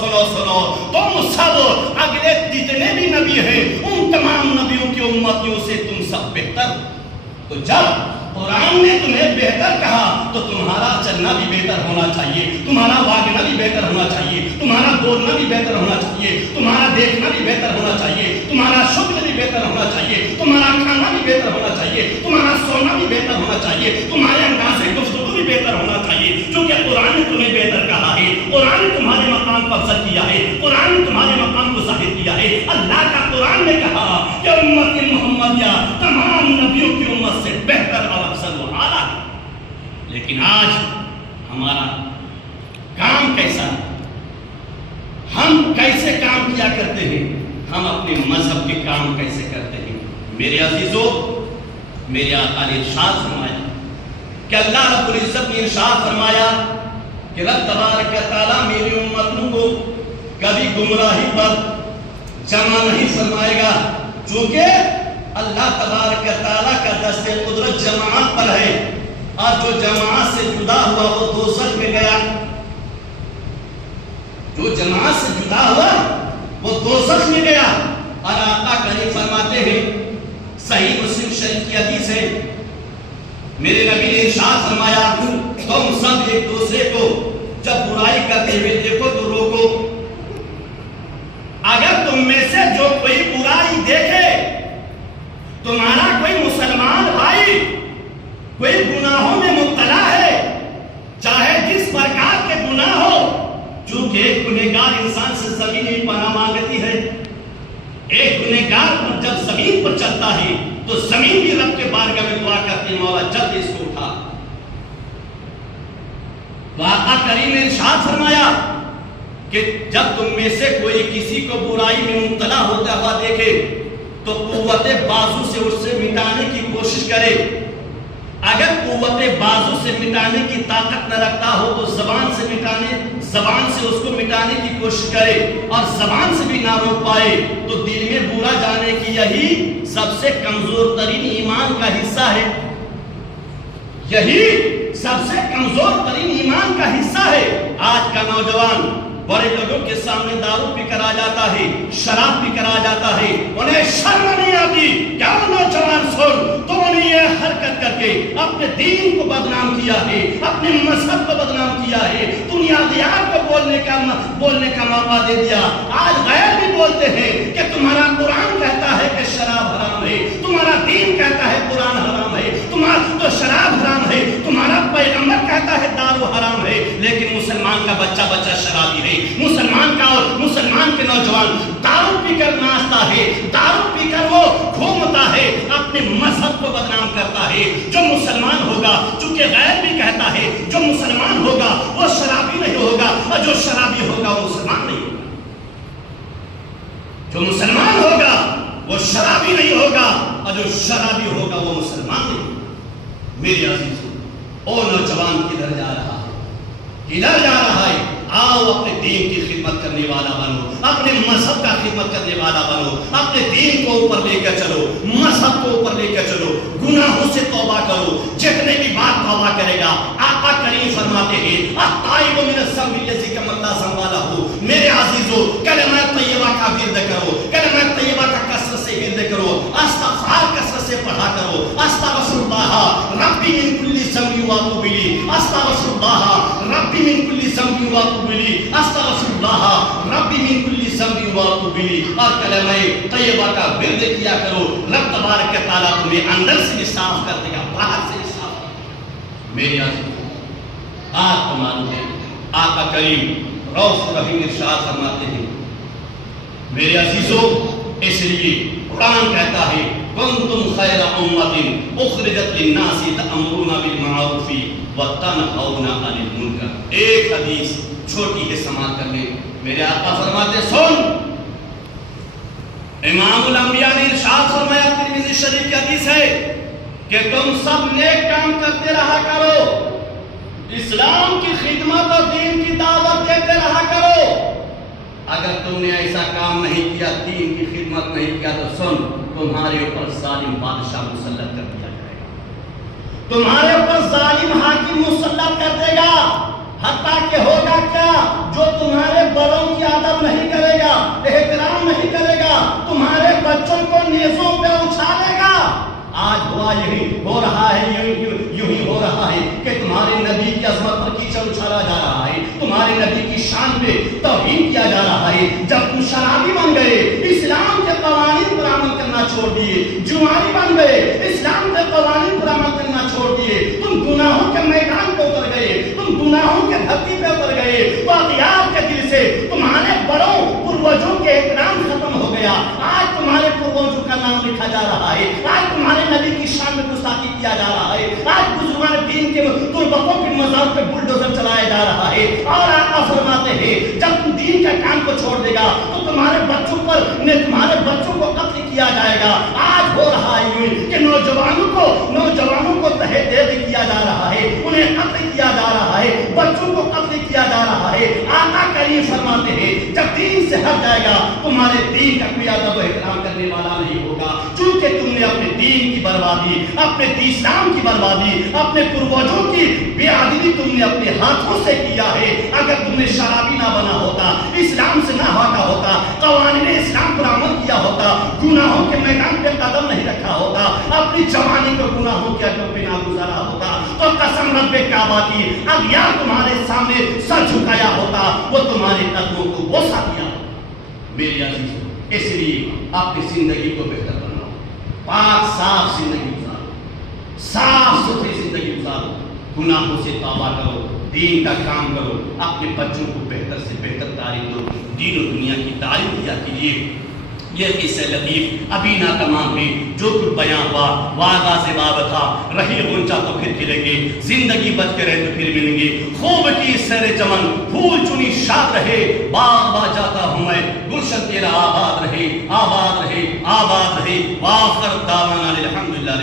سنو سنو، تم سب اگلے جتنے بھی نبی ہیں ان تمام نبیوں کی امتیوں سے تم سب بہتر. تو جب قرآن نے تمہیں بہتر کہا تو تمہارا چلنا بھی بہتر ہونا چاہیے، تمہارا واگنا بھی بہتر ہونا چاہیے، تمہارا بولنا بھی بہتر ہونا چاہیے، تمہارا دیکھنا بھی بہتر ہونا چاہیے، تمہارا شکل بھی بہتر ہونا چاہیے، تمہارا کھانا بھی بہتر ہونا چاہیے، تمہارا سونا بھی بہتر ہونا چاہیے، تمہارے انداز گفتگو بھی بہتر ہونا چاہیے، کیونکہ قرآن نے تمہیں بہتر کہا ہے، قرآن نے تمہارے مقام پر افضل کیا ہے، قرآن نے تمہارے مقام کو ظاہر کیا ہے. اللہ کا قرآن نے کہا کہ امت محمدیہ تمام نبیوں کی امت سے بہتر اور افضل و اعلیٰ ہے. لیکن آج ہمارا کام کیسا ہے؟ ہم کیسے کام کیا کرتے ہیں؟ ہم اپنے مذہب کے کام کیسے کرتے ہیں؟ میرے عزیزو، میرے آقا نے ارشاد فرمایا کہ اللہ رب العزت نے ارشاد فرمایا کہ رب تبارک و تعالیٰ میری امتوں کو کبھی گمراہی پر جمع نہیں فرمائے گا، چونکہ اللہ تبارک و تعالیٰ کا دست قدرت جماعت پر ہے، اور جو جماعت سے جدا ہوا وہ دوزخ میں گیا. جو جماعت سے جدا ہوا وہ دوزخ میں گیا. اور آقا کریم فرماتے ہیں، صحیح مسلم شریف کی حدیث ہے، میرے نبی نے ارشاد فرمایا تم سب ایک دوسرے کو جب برائی کرتے ہوئے دیکھو تو روکو. اگر تم میں سے جو کوئی برائی دیکھے، تمہارا کوئی مسلمان بھائی کوئی گناہوں میں مبتلا ہے، چاہے جس پرکار کے گناہ ہو، چونکہ ایک گنہگار انسان سے زمین ہی پناہ مانگتی ہے. ایک گنہگار جب زمین پر چلتا ہے تو زمین بھی رب کے بارگاہ میں دعا کرتی ہے، مولا جلد اس کو اٹھا. تو آقا کریم نے ارشاد فرمایا کہ جب تم میں سے کوئی کسی کو برائی میں مبتلا ہوتا ہوا دیکھے تو قوت بازو سے اسے مٹانے کی کوشش کرے. اگر قوت بازو سے مٹانے کی طاقت نہ رکھتا ہو تو زبان سے اس کو مٹانے کی کوشش کرے، اور زبان سے بھی نہ روک پائے تو دل میں برا جانے کی یہی سب سے کمزور ترین ایمان کا حصہ ہے. یہی سب سے کمزور ترین ایمان کا حصہ ہے. آج کا نوجوان بڑے لوگوں کے سامنے دارو پی کر آ جاتا ہے، شراب پی کر آ جاتا ہے، انہیں شرم نہیں آتی. کیا نوجوان سن، تم نے یہ حرکت کر کے اپنے دین کو بدنام کیا ہے، اپنے مذہب کو بدنام کیا ہے، بنیادیات کو بولنے کا موقع دے دیا. آج غیر بھی بولتے ہیں کہ تمہارا قرآن کہتا ہے کہ شراب حرام ہے، تمہارا دین کہتا ہے قرآن حرام ہے، تمہارا تو شراب حرام ہے، تمہارا پیغمبر کہتا ہے دارو حرام ہے. لیکن مسلمان کا بچہ شرابی ہے، مسلمان کا اور مسلمان کے نوجوان دارو پی کر ناچتا ہے، دارو پی کر وہ گھومتا ہے، اپنے مذہب کو بدنام کرتا ہے. جو مسلمان ہوگا، چونکہ غیر بھی کہتا ہے جو مسلمان ہوگا وہ شرابی نہیں ہوگا، اور جو شرابی ہوگا وہ مسلمان نہیں ہوگا. جو مسلمان ہوگا وہ شرابی نہیں ہوگا، اور جو شرابی ہوگا وہ مسلمان نہیں ہوگا. میرے عزیزو، او نوجوان کدھر جا رہا ہے؟ کدھر جا رہا ہے؟ آؤ اپنے دین کی خدمت کرنے والا بنو، اپنے مذہب کا خدمت کرنے والا بنو، اپنے دین کو اوپر لے کر چلو، مذہب کو اوپر لے کر چلو، گناہوں سے توبہ کرو. جتنے بھی بات توبہ کرے گا، آقا کریم فرماتے ہیں التائب من الذنب الذی کم اللہ سنبھالا ہو. میرے عزیزو، کلمہ طیبہ کا ورد کرو، کلمہ طیبہ کا کثرت سے ورد کرو، استغفار کثرت سے پڑھا کرو. استغفر اللہ ربی من کل ذنب واتوب الیہ، استغفر اللہ ربی من کل ذنب واتوب الیہ، استغفر اللہ ربی من کل ذنب واتوب الیہ. اور کلمہ طیبہ کا ورد کیا کرو. رب تبارک و تعالیٰ تمہیں اندر سے صاف کر دے گا، باہر سے صاف کر دے گا. میری عزیزو، آپ کو معلوم ہے آقا کریم رؤوف رحیم ارشاد فرماتے ہیں. میرے عزیزو، اس لیے قرآن کہتا ہے کنتم خیر امت اخرجت للناس تأمرون بالمعروف وتنہون عن المنکر. ایک حدیث چھوٹی ہے سماعت کر لیں. میرے آقا فرماتے سن، امام الانبیاء نے ارشاد فرمایا، ترمذی شریف کی حدیث ہے کہ تم سب نیک کام کرتے رہا کرو، اسلام کی خدمت اور دین کی دعوت دیتے رہا کرو. اگر تم نے ایسا کام نہیں کیا، دین کی خدمت نہیں کیا، تو سن، تمہارے اوپر ظالم بادشاہ مسلط کر دیا جائے گا، تمہارے اوپر ظالم حاکم مسلط کر دے گا. حتیٰ کہ ہوگا کیا، جو تمہارے بڑوں کی نیزوں پہ اچھالے گا۔ آج ہوا یہی ہو رہا ہے، یوں ہی ہو رہا ہے کہ تمہارے نبی کی عظمت پر کیچڑ اچھالا جا رہا ہے، تمہارے نبی کی شان پہ توہین کیا جا رہا ہے۔ جب تم شرابی بن گئے، اسلام کے قوانین پر عمل کرنا چھوڑ دیے، جواری بن گئے، اسلام کے قوانین پر عمل کرنا چھوڑ دیے، تم گناہوں کے میدان پہ اتر گئے، تم گناہوں کے دھرتی پہ اتر گئے، تو اغیار کے دل سے تمہارے بڑوں پروجوں کے احترام ختم ہو گیا۔ آج تمہارے پروجوں کا نام لکھا جا رہا ہے، آج تمہارے نبی کی شان میں گستاخی کیا جا رہا ہے، آج بزرگان دین کے تربتوں کے مزار پہ بلڈوزر چلایا جا رہا ہے۔ اور آقا فرماتے ہیں جب تم دین کے کام کو چھوڑ دے گا تو تمہارے بچوں پر تمہارے بچوں کو قتل کیا جائے گا۔ آج ہو رہا ہے کہ نوجوانوں کو تحریک کیا جا رہا ہے، انہیں قتل کیا جا رہا ہے، بچوں کو قتل کیا جا رہا ہے۔ آقا کریم فرماتے ہیں جب دین سے ہٹ جائے گا تمہارے دین کا کوئی ادب و احترام کرنے والا نہیں ہوگا، چونکہ تم نے اپنے دین کی بربادی، اپنے اسلام کی بربادی، اپنے پروجوں کی بے ادبی تم نے اپنے ہاتھوں سے کیا ہے۔ اگر تم نے شرابی نہ بنا ہوتا، اسلام سے نہ ہٹا ہوتا، قوانین اسلام پر عمل کیا ہوتا، گناہوں کے میدان پہ قدم نہیں رکھا ہوتا، اپنی جوانی کو گناہوں کے اڈوں پہ نہ گزارا ہوتا، تو قسم رب کعبہ کی اغیار تمہارے سامنے سر جھکایا ہوتا، وہ تمہارے قدموں کو بوسہ دیا۔ میری عزیزوں، اس لیے اپنی زندگی کو بہتر بناؤ، پاک صاف زندگی گزارو، صاف ستھری زندگی گزارو، گناہوں سے توبہ کرو، دین کا کام کرو، اپنے بچوں کو بہتر سے بہتر تعلیم دو، دین و دنیا کی تعلیم دیا کیجیے۔ یہ قصہ لطیف ابھی نہ تمام ہے، جو کچھ بیان ہوا وعدہ سے باب تھا، رہی غنچہ تو پھر کھلیں گے، زندگی بچ کے رہے تو پھر ملیں گے، خوب کی سیر چمن پھول چنی شاد رہے، باغ با جاتا ہوں میں گلشن تیرا آباد رہے، آباد رہے، آباد رہے، وآخر دعوانا الحمدللہ۔